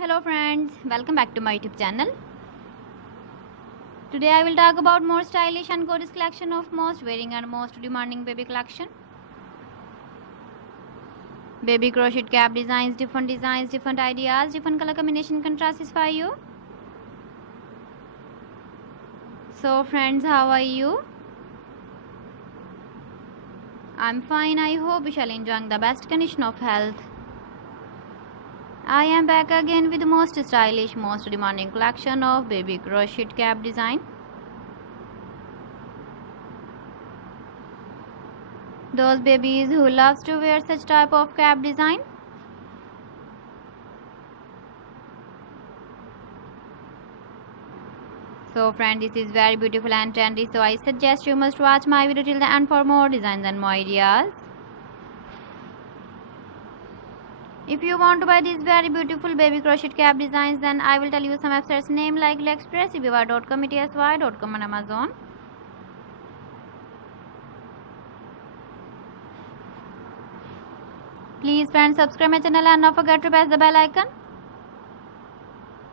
Hello friends, welcome back to my YouTube channel. Today I will talk about more stylish and gorgeous collection of most wearing and most demanding baby collection. Baby crochet cap designs, different ideas, different color combination can satisfy you. So friends, how are you? I'm fine. I hope you shall enjoy the best condition of health. I am back again with the most stylish, most demanding collection of baby crochet cap design. Those babies who loves to wear such type of cap design. So friend, this is very beautiful and trendy, so I suggest you must watch my video till the end for more designs and more ideas. If you want to buy these very beautiful baby crochet cap designs, then I will tell you some websites name like AliExpress, eBay.com, etsy.com and Amazon. Please friends, subscribe my channel and don't forget to press the bell icon.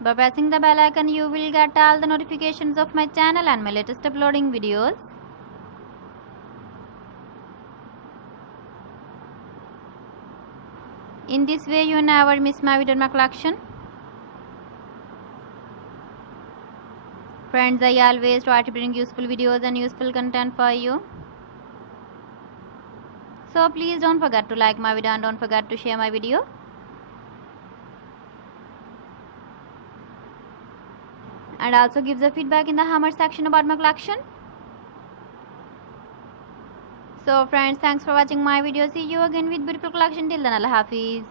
By pressing the bell icon, you will get all the notifications of my channel and my latest uploading videos. In this way, you never miss my video in my collection. Friends, I always try to bring useful videos and useful content for you. So please don't forget to like my video and don't forget to share my video. And also give the feedback in the hammer section about my collection. So friends, thanks for watching my video. See you again with beautiful collection. Till then, Allah Hafiz.